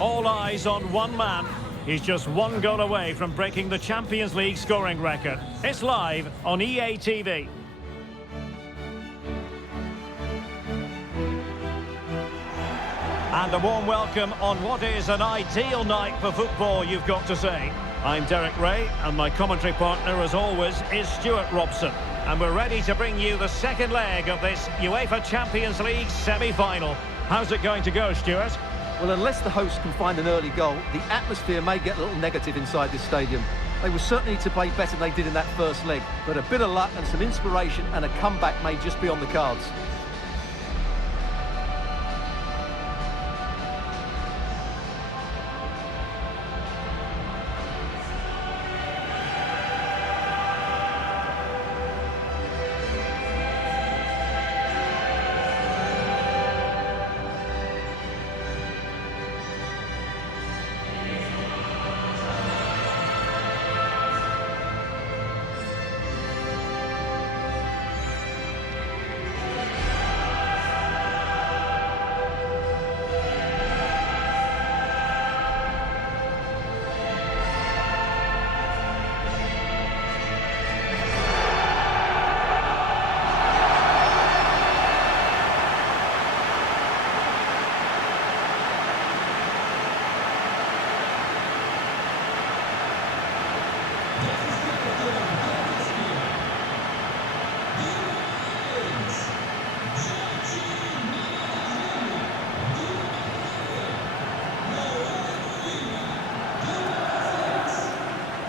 All eyes on one man. He's just one goal away from breaking the Champions League scoring record. It's live on EA TV. And a warm welcome on what is an ideal night for football, you've got to say. I'm Derek Ray, and my commentary partner, as always, is Stuart Robson. And we're ready to bring you the second leg of this UEFA Champions League Semi-Final. How's it going to go, Stuart? Well, unless the hosts can find an early goal, the atmosphere may get a little negative inside this stadium. They will certainly need to play better than they did in that first leg, but a bit of luck and some inspiration and a comeback may just be on the cards.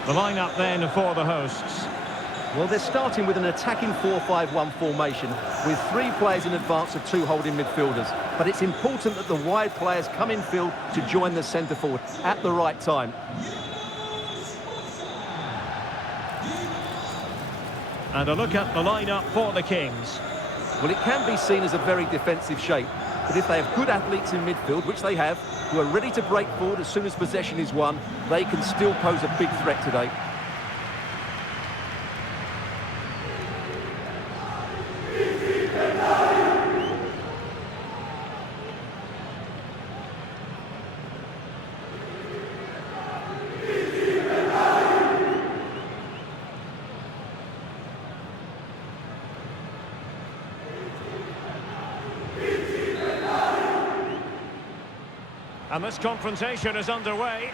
The lineup then for the hosts. Well, they're starting with an attacking 4-5-1 formation with 3 players in advance of 2 holding midfielders. But it's important that the wide players come in field to join the centre forward at the right time. And a look at the lineup for the Kings. Well, it can be seen as a very defensive shape. But if they have good athletes in midfield, which they have, who are ready to break forward as soon as possession is won, they can still pose a big threat today. And this confrontation is underway.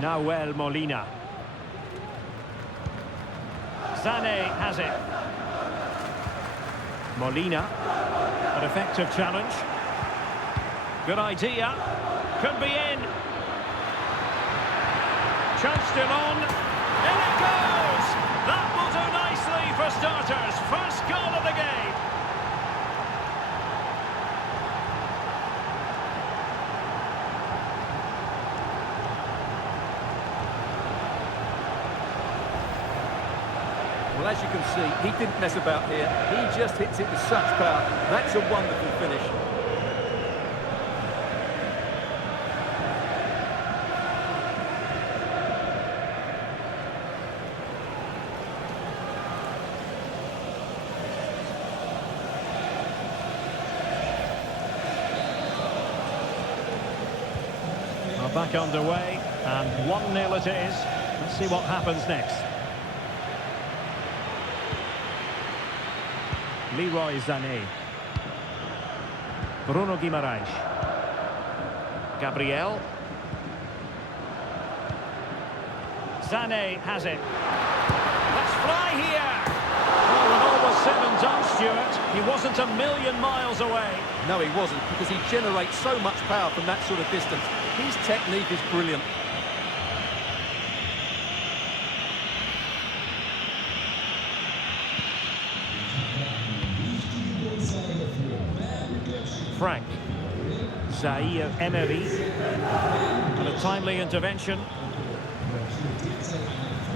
Nahuel Molina. Sané has it. Molina. An effective challenge. Good idea. Could be in. Chance still on. In it goes! That will do nicely for starters. First goal of the game. Well, as you can see, he didn't mess about here. He just hits it with such power. That's a wonderful finish. Back underway, and 1-0 it is. Let's see what happens next. Leroy Sané. Bruno Guimaraes. Gabriel. Sané has it. Let's fly here! Well, when all was said and done, Stuart, he wasn't a million miles away. No, he wasn't, because he generates so much power from that sort of distance. His technique is brilliant. Frank. Zaire Emery. And a timely intervention.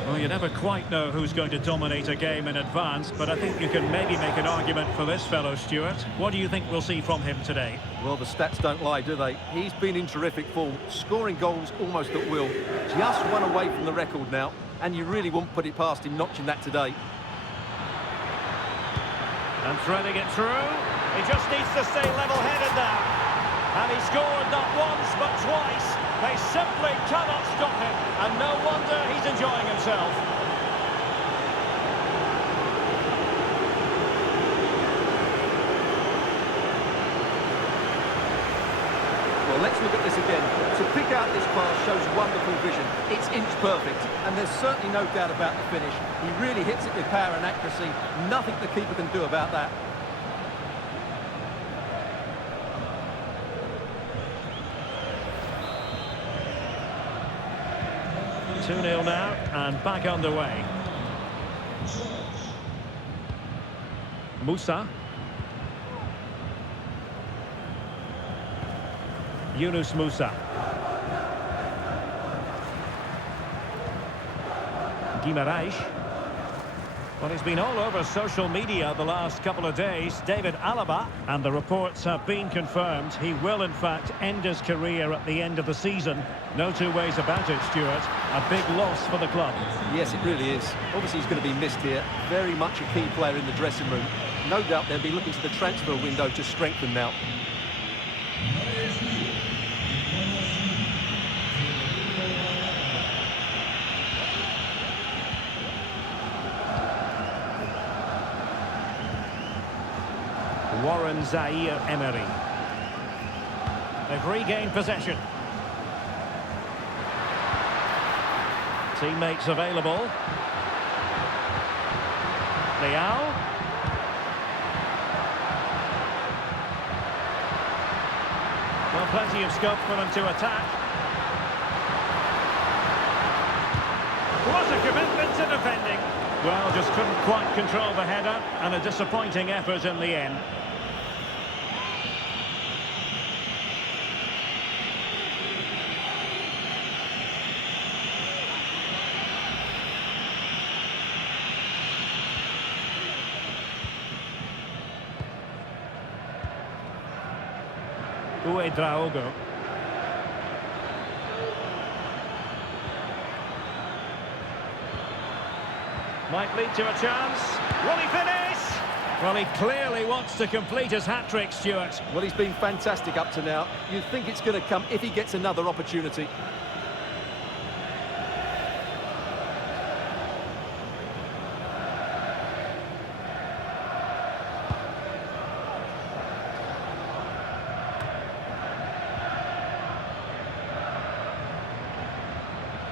Well, you never quite know who's going to dominate a game in advance, but I think you can maybe make an argument for this fellow, Stuart. What do you think we'll see from him today? Well, the stats don't lie, do they? He's been in terrific form, scoring goals almost at will. Just one away from the record now, and you really wouldn't put it past him notching that today. And threading it through. He just needs to stay level-headed now. And he scored not once but twice. They simply cannot stop him. And no wonder he's enjoying himself. Well, let's look at this again. To pick out this pass shows wonderful vision. It's inch perfect, and there's certainly no doubt about the finish. He really hits it with power and accuracy. Nothing the keeper can do about that. Two-nil now, and back underway. Musa. Yunus Musa. Guimarães. Well, he's been all over social media the last couple of days, David Alaba, and the reports have been confirmed. He will, in fact, end his career at the end of the season. No two ways about it, Stuart. A big loss for the club. Yes, it really is. Obviously, he's going to be missed here. Very much a key player in the dressing room. No doubt they'll be looking to the transfer window to strengthen now. Warren Zaire-Emery. They've regained possession. Teammates available. Leao. Well, plenty of scope for them to attack. What a commitment to defending. Well, just couldn't quite control the header, and a disappointing effort in the end. Uedraogo. Might lead to a chance. Will he finish? Well, he clearly wants to complete his hat-trick, Stuart. Well, he's been fantastic up to now. You'd think it's going to come if he gets another opportunity.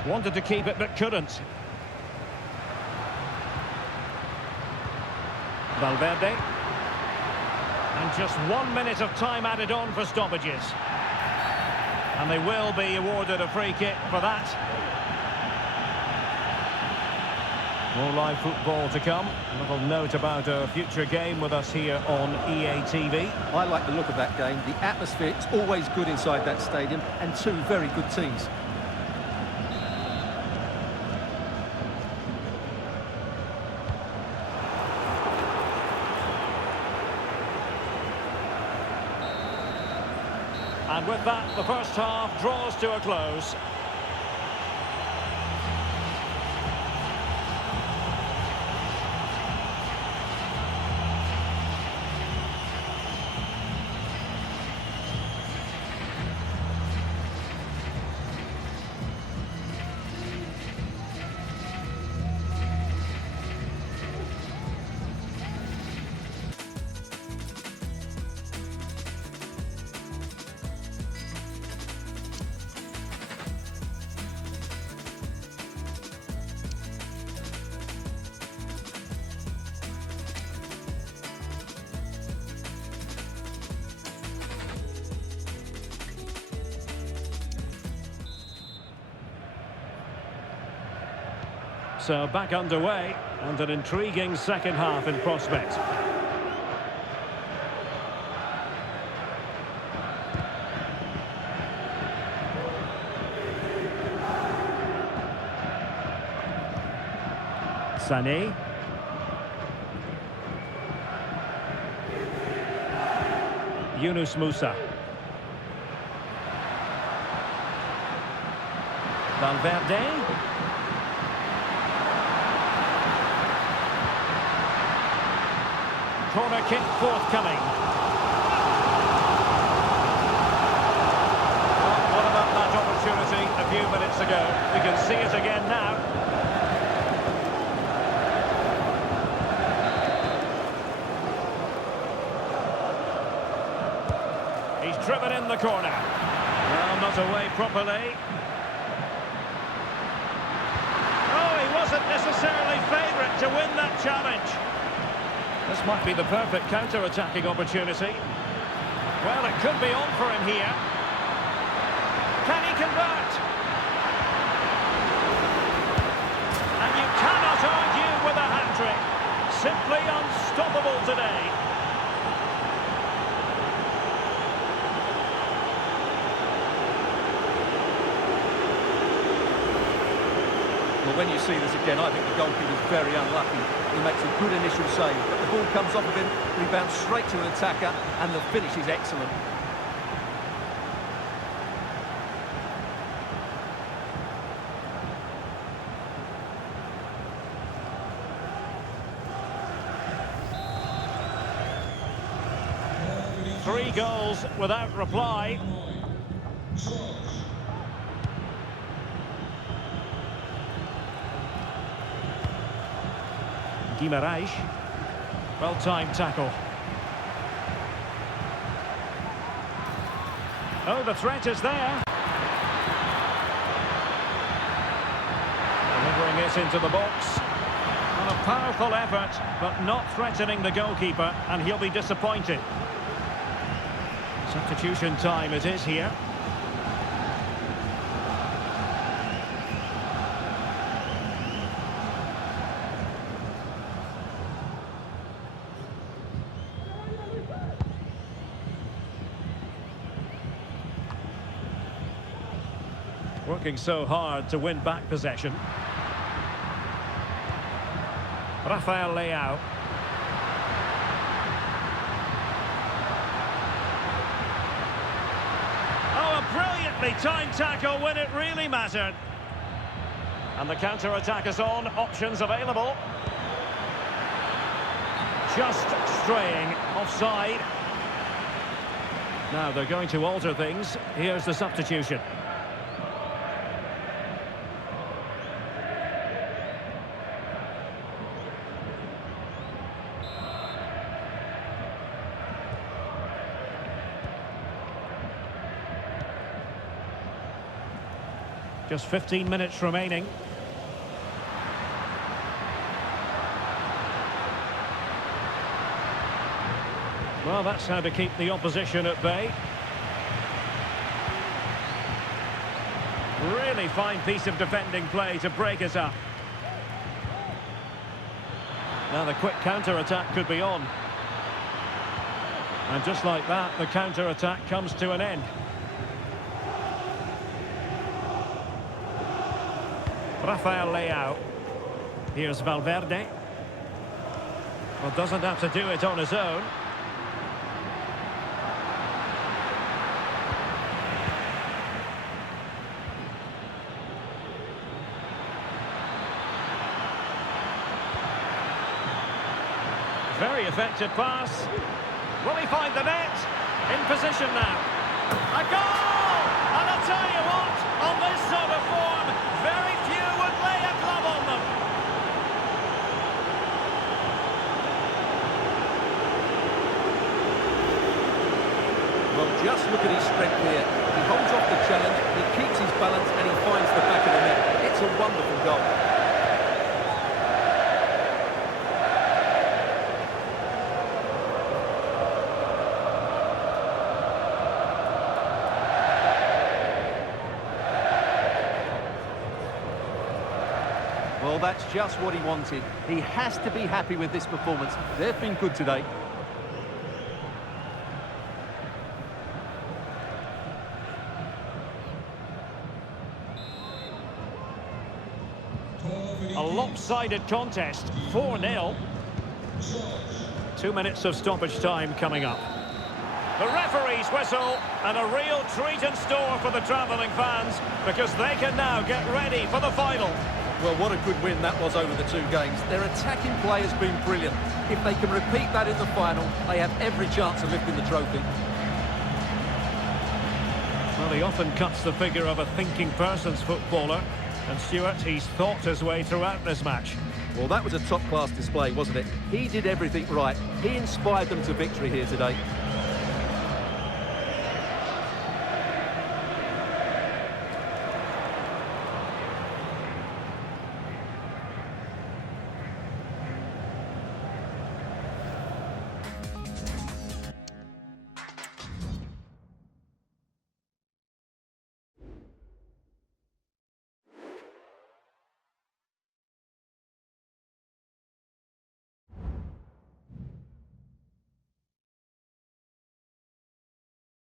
Wanted to keep it, but couldn't. Valverde. And just 1 minute of time added on for stoppages. And they will be awarded a free kick for that. More live football to come. A little note about a future game with us here on EA TV. I like the look of that game. The atmosphere is always good inside that stadium, and two very good teams. And with that, the first half draws to a close. So back underway, and an intriguing second half in prospect. Sané. Yunus Musa. Valverde. Corner kick forthcoming. Well, what about that opportunity a few minutes ago? We can see it again now. He's driven in the corner. Well, not away properly. Oh, he wasn't necessarily favourite to win that challenge. This might be the perfect counter-attacking opportunity. Well, it could be on for him here. Can he convert? And you cannot argue with a hat-trick. Simply unstoppable today. Well, when you see this again, I think the goalkeeper's very unlucky. He makes a good initial save, but the ball comes off of him, rebounds straight to an attacker, and the finish is excellent. Three goals without reply. Guimarães. Well-timed tackle. Oh, the threat is there. Delivering it into the box. And a powerful effort, but not threatening the goalkeeper, and he'll be disappointed. Substitution time it is here. Working so hard to win back possession. Rafael Leao. Oh, a brilliantly timed tackle when it really mattered. And the counter-attack is on, options available. Just straying offside. Now they're going to alter things. Here's the substitution. Just 15 minutes remaining. Well, that's how to keep the opposition at bay. Really fine piece of defending play to break it up. Now the quick counter-attack could be on. And just like that, the counter-attack comes to an end. Rafael Leao. Here's Valverde. Well, doesn't have to do it on his own. Very effective pass. Will he find the net? In position now. A goal! And I'll tell you what, on this sort of form, very few would lay a glove on them. Well, just look at his strength here. He holds off the challenge, he keeps his balance, and he finds the back of the net. It's a wonderful goal. Well, that's just what he wanted. He has to be happy with this performance. They've been good today. A lopsided contest, 4-0. 2 minutes of stoppage time coming up. The referee's whistle, and a real treat in store for the travelling fans, because they can now get ready for the final. Well, what a good win that was over the two games. Their attacking play has been brilliant. If they can repeat that in the final, they have every chance of lifting the trophy. Well, he often cuts the figure of a thinking person's footballer. And Stuart, he's thought his way throughout this match. Well, that was a top-class display, wasn't it? He did everything right. He inspired them to victory here today.